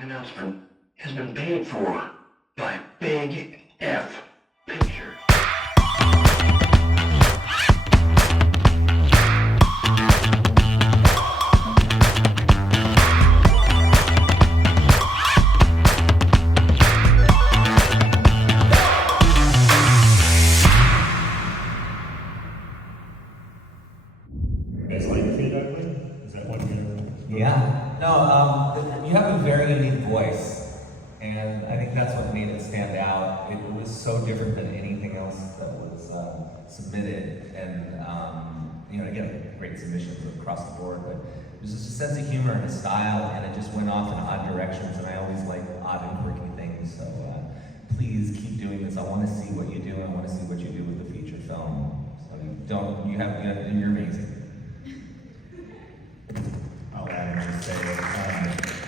following announcement has been paid for by BigfPictures. Yeah, no, you have a very unique voice, and I think that's what made it stand out. It was so different than anything else that was submitted, and again, great submissions across the board, but it was just a sense of humor and a style, and it just went off in odd directions, and I always like odd and quirky things, so please keep doing this. I want to see what you do, and I want to see what you do with the feature film. So you're amazing. I'll add and just say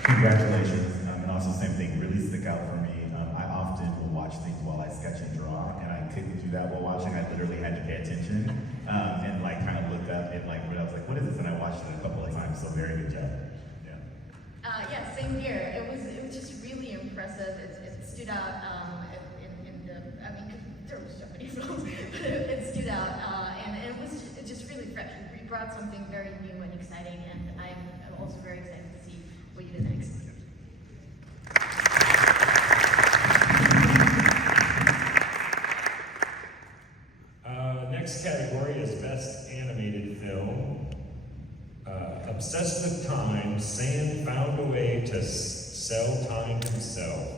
congratulations, and also same thing, really stick out for me. I often will watch things while I sketch and draw, and I couldn't do that while watching. I literally had to pay attention and kind of look up and I was like, what is this? And I watched it a couple of times, so very good job. Yeah, same here. It was just really impressive. It stood out there were so many films, but it stood out, and it was just really fresh. We brought something very new and exciting, and I'm also very excited to see what you do next. Next category is Best Animated Film. Obsessed with time, Sam found a way to sell time himself.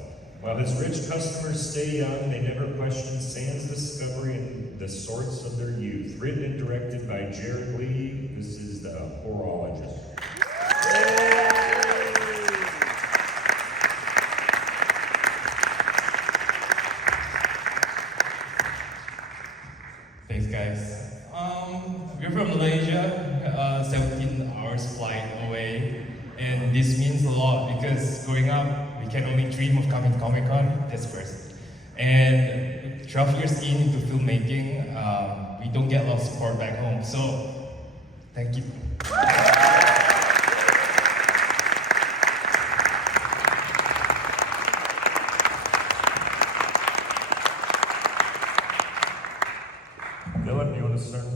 While his rich customers stay young, they never question Sam's discovery and the sorts of their youth. Written and directed by Jared Lee, this is the Horologist. Thanks, guys. We're from Malaysia, 17 hours flight away, and this means a lot because growing up, we can only dream of coming to Comic-Con, that's first. And 12 years into filmmaking, we don't get a lot of support back home, so thank you. Dylan, do you want to start?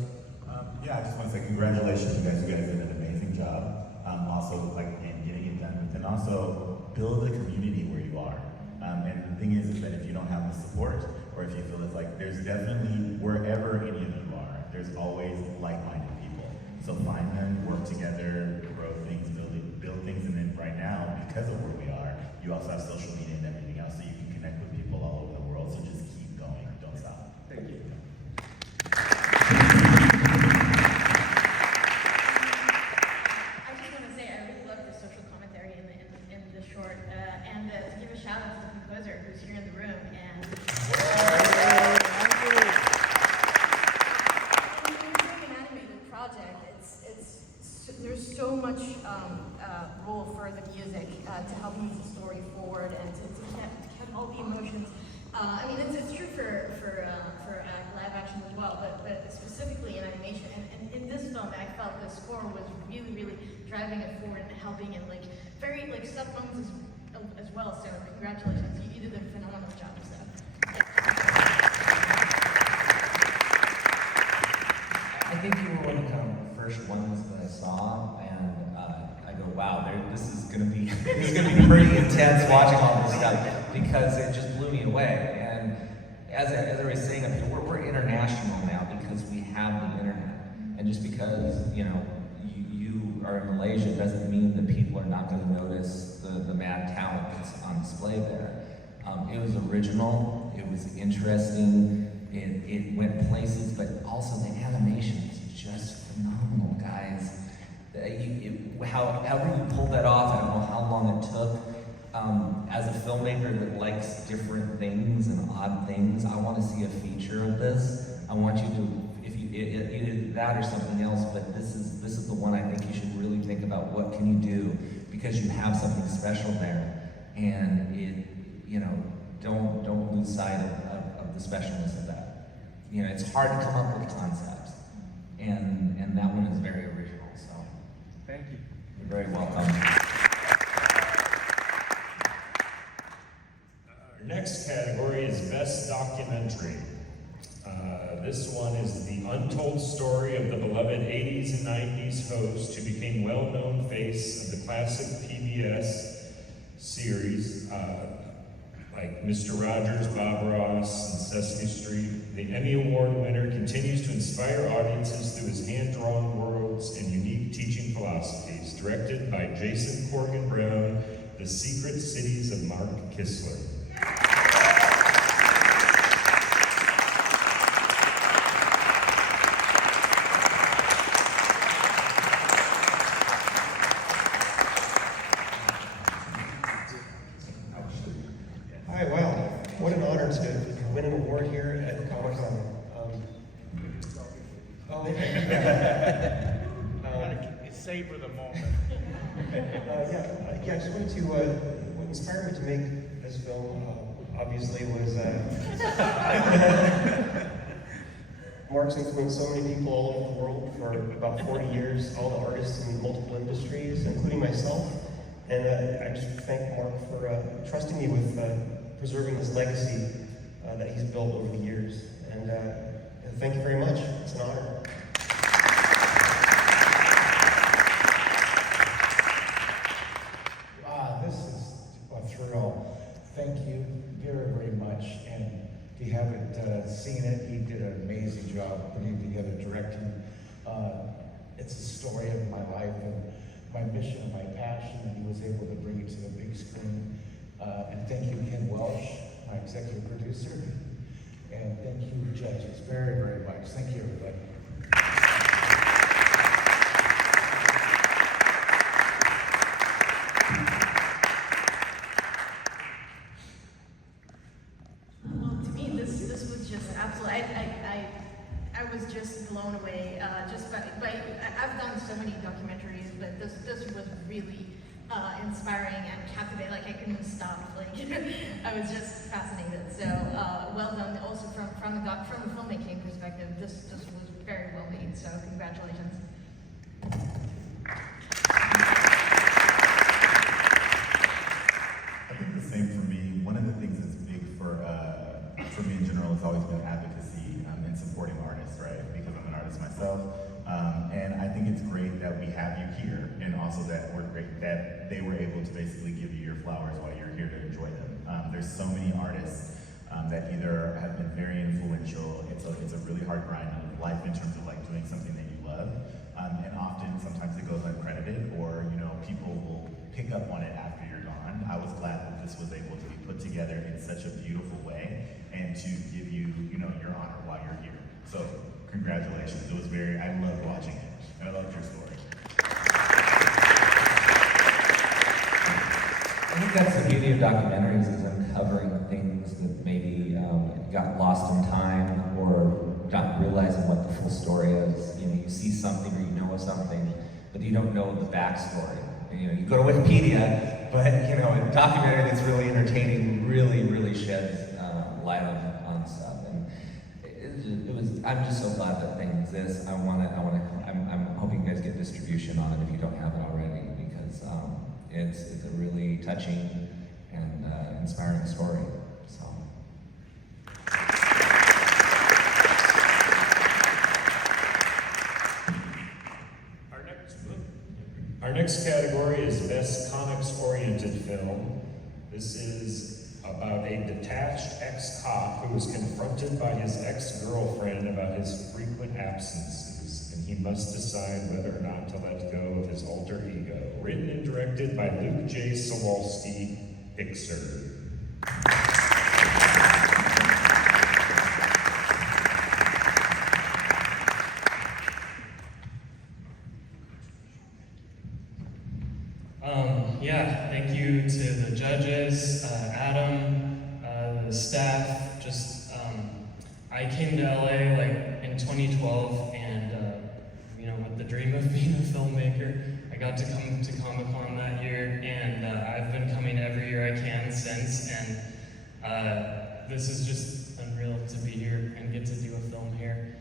I just want to say congratulations, you guys did an amazing job. Also, in getting it done, and also build a community where you are. And the thing is that if you don't have the support, or if you feel it's there's definitely, wherever any of you are, there's always like-minded people. So find them, work together, grow things, build things, and then right now, because of where we are, you also have social media and everything else, so you can connect with people all over the world, so just keep going, don't stop. Thank you. Shout out to the composer who's here in the room, and when you're doing an animated project, there's so much role for the music to help move the story forward and to get all the emotions. It's true for live action as well, but specifically in animation. And in this film, I felt the score was really, really driving it forward and helping it very sub moments as well, so congratulations, you did a phenomenal job. I think you were one of the first ones that I saw, and I go, wow, this is gonna be pretty intense watching all this stuff, because it just blew me away. And as I was saying up here, we're international now because we have the internet, and just because you are in Malaysia doesn't mean that people are not going to notice the mad talent that's on display there. It was original, it was interesting, it went places, but also the animation is just phenomenal, guys. However you pulled that off, I don't know how long it took. As a filmmaker that likes different things and odd things, I want to see a feature of this. I want you to, either that or something else, but this is the one I think you should really think about. What can you do, because you have something special there, and don't lose sight of the specialness of that. It's hard to come up with concepts, and that one is very original. So thank you. You're very welcome. next category is Best Documentary. This one is the untold story of the beloved 80s and 90s host who became well-known face of the classic PBS series, like Mr. Rogers, Bob Ross, and Sesame Street. The Emmy Award winner continues to inspire audiences through his hand-drawn worlds and unique teaching philosophies. Directed by Jason Corgan Brown, The Secret Cities of Mark Kistler. Hi, wow. What an honor to win an award here at Comic-Con. Savor the moment. I just wanted to, what inspired me to make this film, obviously, was Mark's influenced so many people all over the world for about 40 years, all the artists in multiple industries, including myself. And I just thank Mark for trusting me with preserving this legacy that he's built over the years. And thank you very much. It's an honor. This is a thrill. Thank you very, very much. And if you haven't seen it, he did an amazing job putting together, directing. It's a story of my life and my mission and my passion, and he was able to bring it to the big screen. And thank you, Ken Welsh, my executive producer. And thank you, judges, very, very much. Thank you, everybody. Well, to me, this was just absolutely. I was just blown away. Just by I've done so many documentaries, but this was really inspiring and captivating. Like I couldn't stop. Like I was just fascinated. So well done. Also from the filmmaking perspective, this was very well made. So congratulations. I think the same for me. One of the things that's big for me in general has always been advocacy and supporting artists, right? Because I'm an artist myself. And I think it's great that we have you here, and also that we're great that they were able to basically give you your flowers while you're here to enjoy them. There's so many artists that either have been very influential. It's a really hard grind of life in terms of like doing something that you love, and often sometimes it goes uncredited, or people will pick up on it after you're gone. I was glad that this was able to be put together in such a beautiful way, and to give you your honor while you're here. So congratulations. It was I loved watching it, and I loved your story. I think that's the beauty of documentaries, is uncovering things that maybe got lost in time, or not realizing what the full story is. You see something, or you know something, but you don't know the backstory. You go to Wikipedia, but a documentary that's really entertaining really sheds light on stuff. And it was. I'm just so glad that thing exists. I'm hoping you guys get distribution on it if you don't have it already, because it's a really touching and inspiring story. So. Our next category is Best Comics-Oriented Film. This is about a detached ex-cop who was confronted by his ex-girlfriend about his frequent absences, and he must decide whether or not to let go of his alter ego. Written and directed by Luke J. Sawalski, Pixar. Yeah, thank you to the judges, Adam, the staff. I came to LA like in 2012, and with the dream of being a filmmaker, I got to come to Comic-Con that year, and I've been coming every year I can since. And this is just unreal to be here and get to do a film here.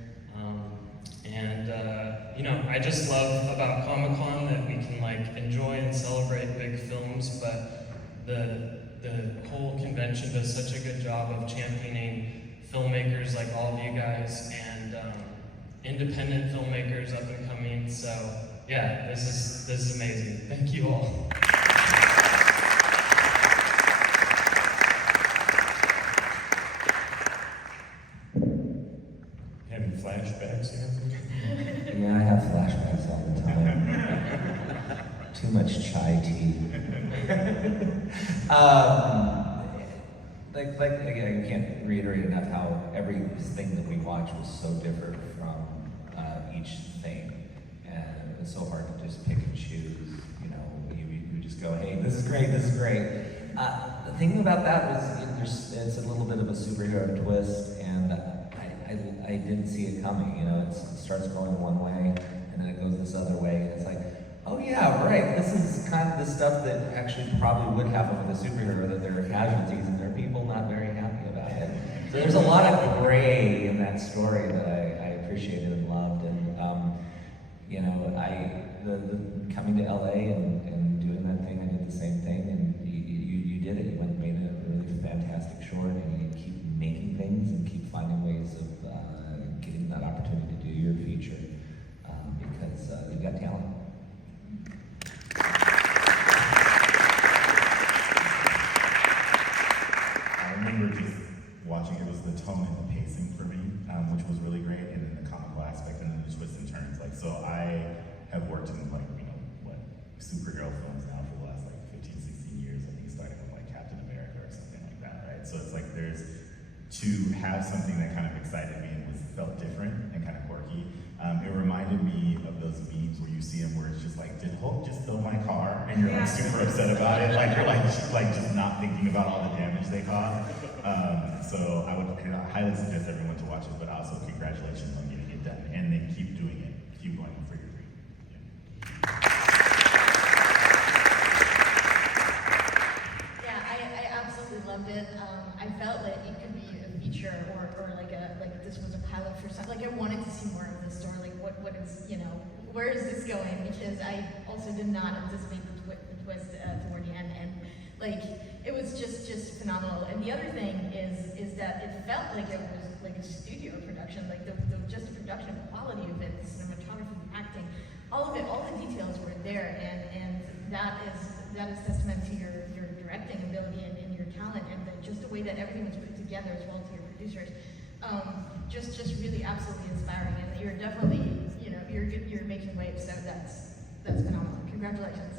I just love about Comic-Con that we can enjoy and celebrate big films, but the the whole convention does such a good job of championing filmmakers like all of you guys and independent filmmakers up and coming. So yeah, this is amazing. Thank you all. Having flashbacks, Anthony? Yeah, I have flashbacks all the time. Too much chai tea. Again, I can't reiterate enough how everything that we watched was so different from each thing, and it was so hard to just pick and choose. You know, you just go, hey, this is great, this is great. The thing about that was it's a little bit of a superhero twist, and I didn't see it coming. You know, it starts going one way, and then it goes this other way, and it's like, oh yeah, right, this is kind of the stuff that actually probably would happen with a superhero, that there are casualties and there are people not very happy about it. So there's a lot of gray in that story that I appreciated and loved. And you know, the coming to LA and doing that thing, I did the same thing, and you did it. You went and made a really fantastic short, and you keep making things and keep finding ways of getting that opportunity to do your feature, because you've got talent. I remember just watching, it was the tone and the pacing for me, which was really great, and then the comical aspect, and then the twists and turns. Like, so I have worked in, like, you know, what, superhero films now for the last, like, 15, 16 years. I think starting with, like, Captain America or something like that, right? So it's like to have something that kind of excited me and felt different and kind of quirky. It reminded me of those memes where you see them where it's just like, did Hulk just kill my car? And you're like super upset about it. Like, you're like just not thinking about all the damage they caused. So I would highly suggest everyone to watch it, but also congratulations on getting it done. And then keep doing it. Keep going for your dream. Yeah, I absolutely loved it. I felt that it could be a feature or like this was a pilot for something. Like, I wanted to see more of this story. Like, what is, you know, where is this going? Because I also did not anticipate the twist toward the end, and like it was just phenomenal. And the other thing is that it felt like it was like a studio production. Like the production quality of it, the cinematography, the acting, all of it, all the details were there, and that is testament to your directing ability and your talent, and just the way that everything was put together, as well as your producers. Just really absolutely inspiring, and you're definitely, you know, you're making waves, so that's phenomenal. Congratulations.